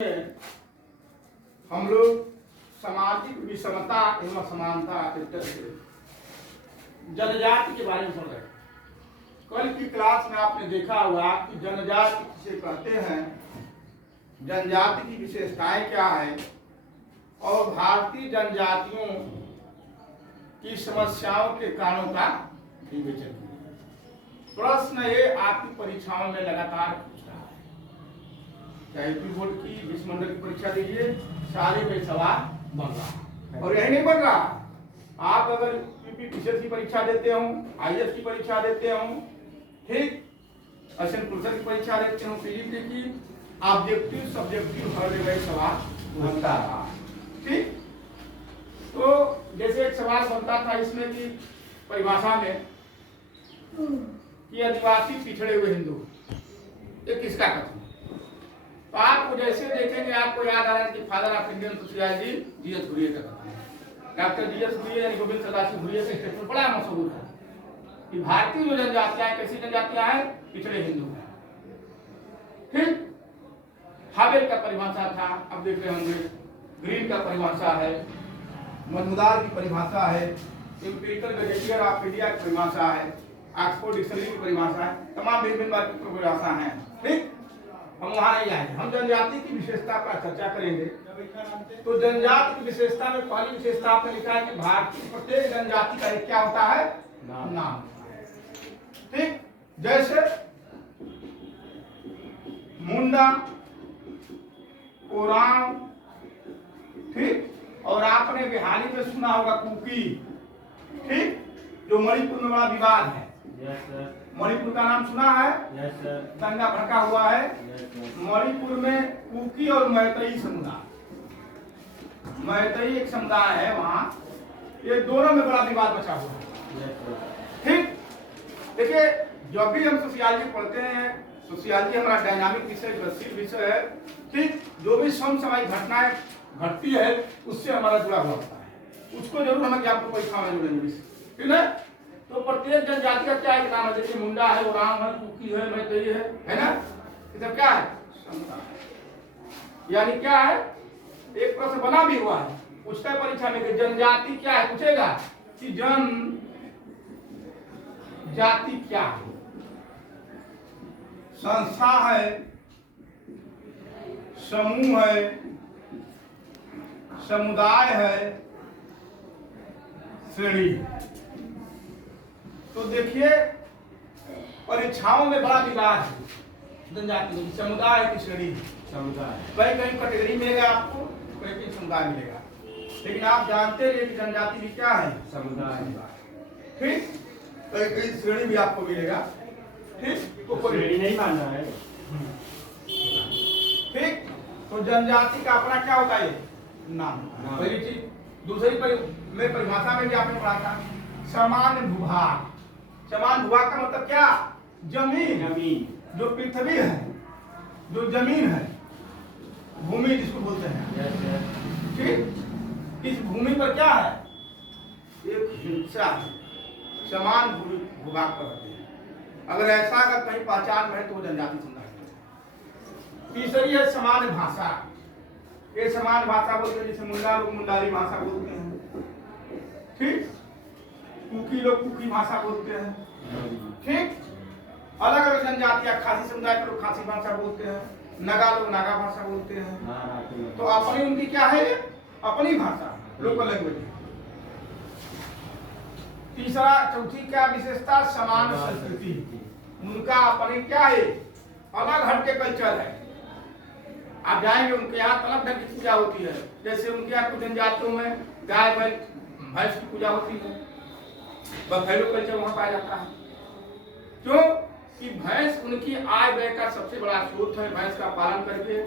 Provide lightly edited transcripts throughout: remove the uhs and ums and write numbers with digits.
हम लोग सामाजिक विषमता एवं समानता जनजाति के बारे में सुन रहे हैं। कल की क्लास में आपने देखा होगा कि जनजाति किसे कहते हैं, जनजाति की विशेषताएं क्या है और भारतीय जनजातियों की समस्याओं के कारणों का विवेचन। प्रश्न ये आपकी परीक्षाओं में लगातार पूछ रहा है, चाहे यूपी बोर्ड की 20 मंडल की परीक्षा दीजिए, सारे में सवाल बन रहा है। और यही नहीं बन रहा, आप अगर यूपी टीचर की परीक्षा देते हो, IAS की परीक्षा देते हो, ठीक, असिस्टेंट प्रोफेसर की परीक्षा देते हो, PGP की, ऑब्जेक्टिव सब्जेक्टिव हर जगह सवाल बनता था। ठीक, तो जैसे एक सवाल बनता था इसमें कि परिभाषा में कि आदिवासी पिछड़े हुए हिंदू, ये किसका कथन? तो आपको जैसे देखेंगे आपको याद आ रहा है कि father of Indian sociology GS Ghurye का कथन है। डॉक्टर जीएस घुरिये यानी गोविंद सदाशिव घुरिये का स्टेटमेंट बड़ा मशहूर है कि भारतीय जो जनजातियां कैसी जनजातियां हैं, पिछड़े हिंदू हैं। ठीक, हावेल का परिभाषा था, अब देख रहे होंगे ग्रीन का परिभाषा है, मजमूदार की परिभाषा है, एम्पिरिकल गजेटियर ऑफ इंडिया की परिभाषा है, ऑक्सफोर्ड डिक्शनरी की परिभाषा है, तमाम भिन्न भिन्न परिभाषा है। ठीक, हम वहां नहीं आएंगे, हम जनजाति की विशेषता पर चर्चा करेंगे। तो जनजाति की विशेषता में पहली विशेषता आपने लिखा है कि भारतीय प्रत्येक जनजाति का एक क्या होता है, नाम। ठीक, जैसे मुंडा, ओरांव, ठीक, और आपने बिहारी में सुना होगा कुकी, ठीक, जो मणिपुर में बड़ा विवाद है। मणिपुर का नाम सुना है, दंगा भड़का हुआ है। मणिपुर में कुकी और मैतेई समुदाय, मैतेई एक समुदाय है वहाँ, ये दोनों में बड़ा विवाद बचा हुआ है। ठीक, देखिए जब भी हम सोशियोलॉजी पढ़ते हैं, सोशियोलॉजी हमारा डायनामिक विषय, गतिशील विषय है। ठीक, जो भी समसामयिक घटनाएं घटती है उससे हमारा जुड़ा हुआ होता है, उसको जरूर हमें आपको परीक्षा में जुड़ेंगे। ठीक है, तो प्रत्येक जनजाति का क्या एक नाम है, जैसे मुंडा है, ओरांव है, कुकी है, मैतेई है ना, ये सब क्या है, समुदाय। यानी क्या है, एक प्रश्न बना भी हुआ है, पूछता है परीक्षा में कि जनजाति क्या है, पूछेगा कि जन जाति क्या है, संस्था है, समूह है, समुदाय है, श्रेणी है। तो देखिए परीक्षाओं में बड़ा विवाद है जनजाति में, समुदाय की श्रेणी, समुदाय कहीं कहीं कैटेगरी मिलेगा आपको, कहीं कहीं समुदाय मिलेगा, लेकिन आप जानते रहिए कि जनजाति भी क्या है, समुदाय। ठीक, कहीं कहीं श्रेणी भी आपको मिलेगा। ठीक, तो श्रेणी नहीं मानना है। ठीक, तो जनजाति का अपना क्या होता है, नाम, पहली चीज। दूसरी में परिभाषा में भी आपने पढ़ा था समान भूभाग। समान भूभाग का मतलब क्या, जमीन, जो पृथ्वी है, जो जमीन है, भूमि जिसको बोलते हैं। ठीक, इस भूमि पर क्या है, एक हिस्सा है, समान भूभाग पर होती है। अगर ऐसा अगर कहीं पहचान में है तो वो जनजाति समुदाय है। तीसरी है समान भाषा। ये समान भाषा बोलते हैं, जैसे मुंडा लोग मुंडारी भाषा बोलते हैं। ठीक, कुकी लोग कुकी भाषा बोलते हैं। ठीक, अलग अलग जनजातियां, खासी समुदाय के लोग खासी भाषा बोलते हैं, नगा लोग नागा भाषा बोलते हैं। तो अपनी उनकी क्या है, अपनी भाषा, लोकल लैंग्वेज। तीसरा चौथी क्या विशेषता, समान संस्कृति। उनका अपनी क्या है, अलग हट के कल्चर है। आप जाएंगे उनके यहाँ अलग ढंग की पूजा होती है, जैसे उनके यहाँ कुछ जनजातियों में गाय बैल भैंस की पूजा होती है, बफेलो कल्चर वहां पाया जाता है। क्यों कि भैंस उनकी आय व्यय का सबसे बड़ा स्रोत है। भैंस का पालन करके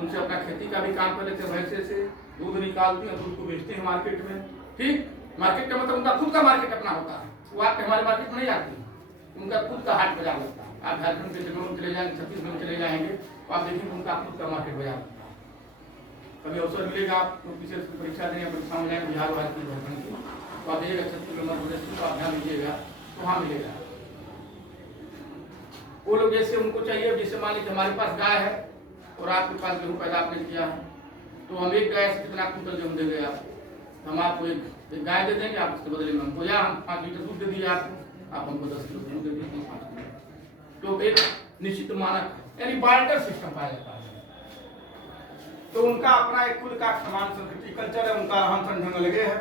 उनसे अपना खेती का भी काम कर लेते हैं, भैंसे से दूध निकालते हैं, दूध को बेचते हैं मार्केट में। ठीक, मार्केट का मतलब उनका खुद का मार्केट अपना होता है, वो आपके हमारे मार्केट में नहीं आती, उनका खुद का हाट बाजार होता है। आप झारखंड के जंगलों में चले जाएंगे, छत्तीसगढ़ में चले जाएंगे तो आप देखेंगे उनका खुद का मार्केट बाजार होता है। कभी अवसर मिलेगा आपको विशेष परीक्षा देने, परीक्षा में जाएंगे बिहार वाले की, झारखंड की, तो आप देखिएगा छत्तीसगढ़ मध्य प्रदेश का अध्ययन लीजिएगा तो वहाँ मिलेगा। वो लोग जैसे उनको चाहिए, जैसे मान लीजिए हमारे पास गाय है, और आपके पास गेहूँ पैदा आपने किया है, तो हम एक गाय से कितना कुंटल गेहूँ दे गए आपको, हम आपको एक गाय दे देंगे, आप उसके बदले में हमको, या हम 5 लीटर दूध दे दिए आपको, आप हमको 10 किलो गेहूँ दे दीजिए 5 किलो। तो एक निश्चित मानक यानी बार्टर सिस्टम पाया जाता है। तो उनका अपना एक खुद का समान संस्कृति कल्चर है, उनका रहन सहन ढंग लगे है,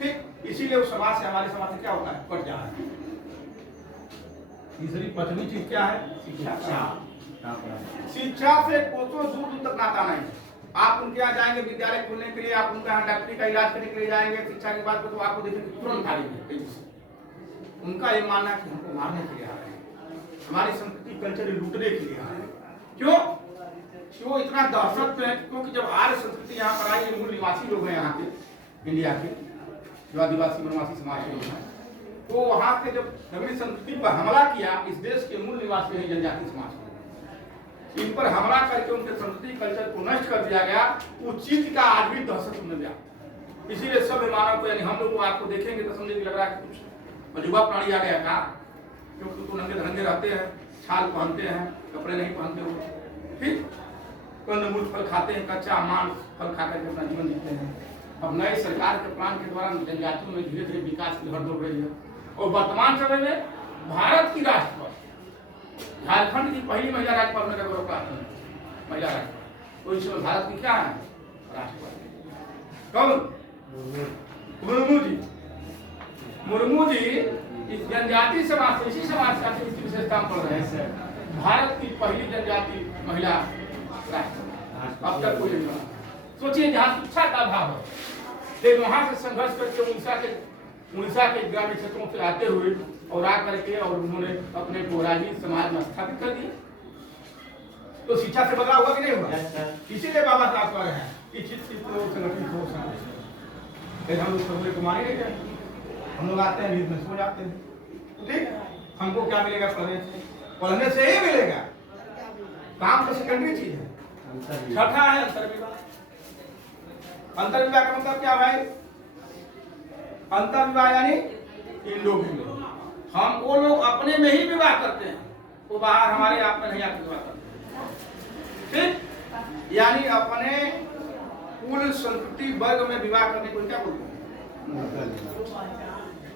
ठीक। इसीलिए उस समाज से हमारे समाज से क्या होता है, कट जा रहा है। तीसरी पचनी चीज क्या है, शिक्षा। शिक्षा से कोसों दूर तक नाता नहीं। आप उनके यहाँ जाएंगे विद्यालय खोलने के लिए, आप उनके यहाँ डॉक्टरी का इलाज करने के लिए जाएंगे, शिक्षा की बात को तो आपको देखेंगे तुरंत भागेंगे। उनका ये मानना है कि हमको मारने के लिए आ रहे हैं, हमारी संस्कृति कल्चर लूटने के लिए आ रहे हैं। क्यों? क्यों इतना दहशत में? क्योंकि जब आर्य संस्कृति यहाँ पर आई, मूल निवासी लोग हैं यहाँ के, इंडिया के जो आदिवासी वनवासी समाज के लोग हैं, तो वहाँ के जब द्रविड़ संस्कृति पर हमला किया, इस देश के मूल निवासी हैं जनजाति समाज को, इन पर हमला करके उनके संस्कृति कल्चर को नष्ट कर दिया गया। उस चीज का आज भी दहशत उनमें गया। इसीलिए सभ्य मानव को, यानी हम लोग आपको देखेंगे तो समझे लग रहा है कि कुछ अजूबा प्राणी आ गया का, क्योंकि तो नंगे धरंगे रहते हैं, छाल पहनते हैं, कपड़े नहीं पहनते हो, ठीक, कंदमूल फल खाते हैं, कच्चा मांस फल खा करके अपना जीवन जीते हैं। अब नए सरकार के प्लान के द्वारा जनजातियों में धीरे धीरे विकास की लहर दौड़ रही है। और वर्तमान समय में भारत की राष्ट्रपति, झारखंड की पहली महिला राज्यपाल होने का गौरव प्राप्त है, महिला राज्यपाल। तो इसमें भारत की क्या है, राष्ट्रपति कौन, मुर्मू जी। मुर्मू जी इस जनजाति समाज से, इसी समाज से इसकी विशेषता पढ़ रहे हैं। भारत की पहली जनजाति महिला राष्ट्रपति, अब तक कोई नहीं बना। सोचिए जहाँ शिक्षा का अभाव है, लेकिन वहां से संघर्ष करके उड़ीसा के ग्रामीण क्षेत्रों से आते हुए और आ करके और उन्होंने अपने को राजनीतिक समाज में स्थापित कर दिया। तो शिक्षा से बदलाव हुआ कि नहीं हुआ? इसीलिए बाबा साहब कह रहे हैं कि शिक्षित हो, संगठित हो, संगठित। हम लोग सबले को मारे नहीं, हम लोग आते हैं नींद में सो जाते हैं, ठीक। हमको क्या मिलेगा पढ़ने से ही मिलेगा, काम तो सेकेंडरी चीज है। छठा है अंतर्विवाह। अंतर्विवाह का मतलब क्या भाई? अंतर्विवाह यानी इन लोग हम वो लोग अपने में ही विवाह करते हैं, वो बाहर हमारे आप में नहीं आकर विवाह करते, ठीक। यानी अपने कुल संस्कृति वर्ग में विवाह करने को क्या बोलते हैं?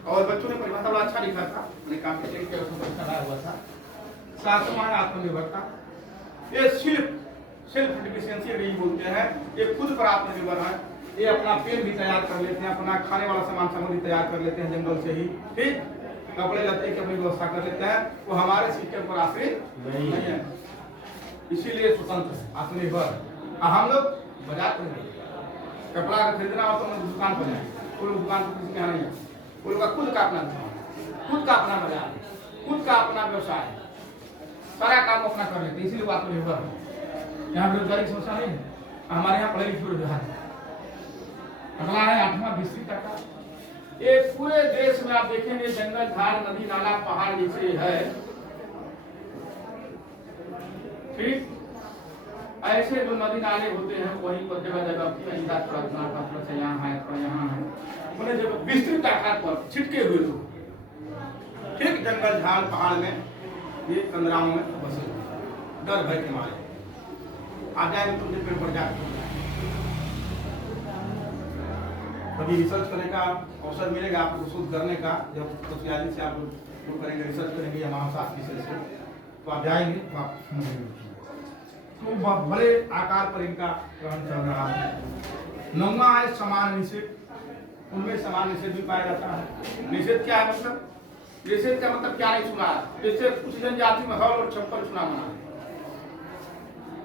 और बच्चों ने परिभाषा बड़ा अच्छा लिखा था, मैंने काफी हुआ था। सातवां है आत्मनिर्भरता। ये सेल्फ डिफिशियंसी यही बोलते हैं, ये खुद पर आत्मनिर्भर है। ये अपना पेन भी तैयार कर लेते हैं, अपना खाने वाला सामान सामग्री तैयार कर लेते हैं जंगल से ही, ठीक। कपड़े लत्ते की अपनी व्यवस्था कर लेते हैं, वो हमारे सिस्टम पर आश्रित नहीं है, इसीलिए स्वतंत्र है, आत्मनिर्भर। हम लोग बाजार पर कपड़ा खरीदना हो तो हम दुकान पर जाएंगे, कोई दुकान पर किसी के यहाँ नहीं है, कोई का खुद का अपना दुकान, खुद का अपना बाजार, खुद का अपना व्यवसाय, सारा काम अपना कर लेते हैं, इसीलिए वो आत्मनिर्भर है। यहाँ बेरोजगारी की समस्या नहीं है, हमारे यहाँ पढ़े लिखे बेरोजगार है। अगला है 8वां विस्तृत आकार। ये पूरे देश में आप देखेंगे जंगल झाड़ नदी नाला पहाड़ जैसे है, ठीक। ऐसे जो नदी नाले होते हैं वहीं पर जगह जगह थोड़ा सा यहाँ है, थोड़ा यहाँ है, उन्हें जब विस्तृत आकार पर छिटके हुए लोग, ठीक, जंगल झाड़ पहाड़ में ये कंदराओं में बसे डर भय के मारे आ जाएंगे तुम पेड़ पर जाकर कभी रिसर्च करने का अवसर मिलेगा आपको, शोध करने का। जब सोशियोलॉजी से आप लोग करेंगे, रिसर्च करेंगे या मानवशास्त्र विषय से, तो आप जाएंगे तो आप तो बड़े आकार पर इनका ग्रहण चल रहा है। 9वां है समान निषेध। उनमें समान निषेध भी पाया जाता है। निषेध क्या है मतलब? निषेध का मतलब क्या नहीं सुना, जैसे कुछ जनजाति में हल और छप्पर छुना मना है।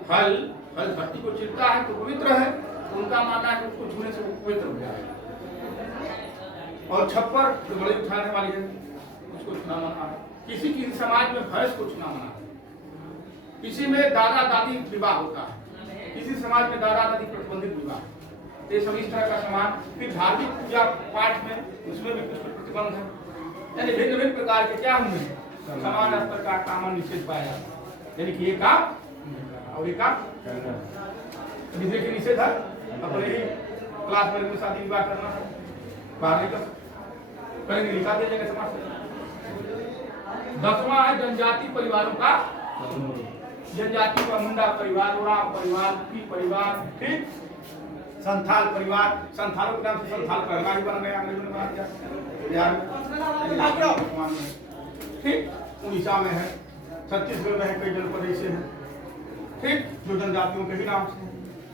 हल धरती को चिरता है तो पवित्र है, उनका मानना है कि उसको छूने से वो पवित्र हो जाएगा। और छप्पर जो बड़े उठाने वाली है उसको छूना मना है। किसी किसी समाज में भैंस को छूना मना है, किसी में दादा दादी विवाह होता है, किसी समाज में दादा दादी प्रतिबंधित विवाह, ये सब इस तरह का समान। फिर धार्मिक पूजा पाठ में उसमें भी कुछ प्रतिबंध है, यानी भिन्न भिन्न प्रकार के क्या होंगे समान स्तर का कामन निषेध पाया जाता है। यानी कि ये काम और ये काम दूसरे के निषेध है, अपने ही क्लास वर्ग में शादी विवाह करना है, बाहर नहीं कर करेंगे, निकाल दिया जाएगा समाज से। 10वां है जनजाति परिवारों का जनजाति का मुंडा परिवार, ओराव परिवार, कुकी परिवार, ठीक, संथाल परिवार, संथालों के नाम से संथाल परिवार ही बन गया, अंग्रेजों ने बना दिया बिहार में, ठीक, उड़ीसा में है, छत्तीसगढ़ में है, कई जनपद ऐसे हैं, ठीक, जो जनजातियों के ही नाम से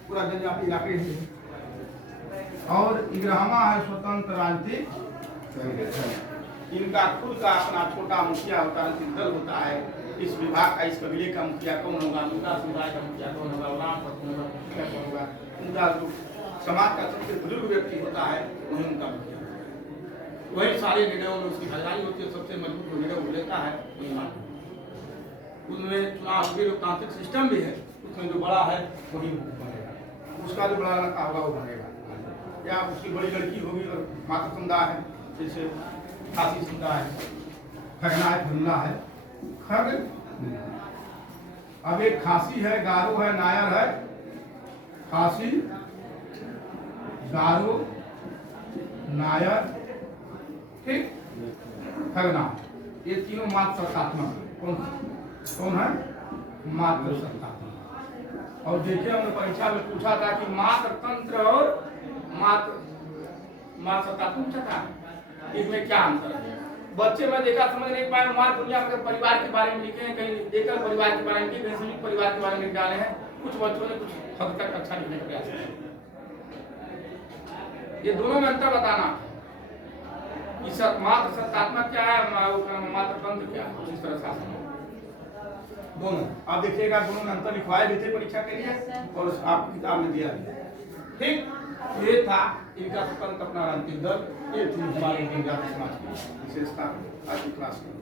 पूरा जनजाति इलाके ही है। और इग्रामा है स्वतंत्र राजनीतिक, इनका खुद का अपना छोटा मुखिया होता है, दल होता है, इस विभाग का, इस कबीले का मुखिया कौन होगा, मुद्दा समुदाय का मुखिया कौन होगा, उड़ान कौन होगा, उनका जो समाज का सबसे बुजुर्ग व्यक्ति होता है वही उनका मुखिया, वही सारे निर्णयों में उसकी भागीदारी होती है, सबसे मजबूत जो निर्णय वो लेता है वही मान। उनमें चुनाव के लोकतांत्रिक सिस्टम भी है, उसमें जो बड़ा है वही बनेगा, उसका जो बड़ा लड़का होगा वो बनेगा, या उसकी बड़ी लड़की होगी और मातृ समुदाय है, जैसे खासी समुदाय है, खगना है, फुल्ला है, खग। अब एक खासी है, गारो है, नायर है, खासी, गारो, नायर, ठीक, खगना, ये तीनों मात्र सत्तात्मक है। कौन है? मात्र सत्तात्मक। और देखिए हमने परीक्षा में पूछा था कि मात्र तंत्र और मात्र सत्तात्मक पूछा था, इसमें क्या अंतर है? बच्चे में देखा समझ नहीं पाए, मात्र दुनिया के परिवार के बारे में लिखे हैं, कहीं एकल परिवार के बारे में लिखे, संयुक्त परिवार के बारे में लिख डाले हैं, कुछ बच्चों ने कुछ हद तक अच्छा लिखने का प्रयास किया। ये दोनों में अंतर बताना कि मात्र सत्तात्मक क्या है, मात्र तंत्र क्या है, इस तरह शासन दोनों। आप देखिएगा दोनों में अंतर लिखवाए भी थे परीक्षा के लिए और आपकी किताब में दिया भी, ठीक। ये था इनका स्वतंत्र अपना राजनीतिक दल, ये थी हमारे जनजाति समाज की विशेषता आज की क्लास में।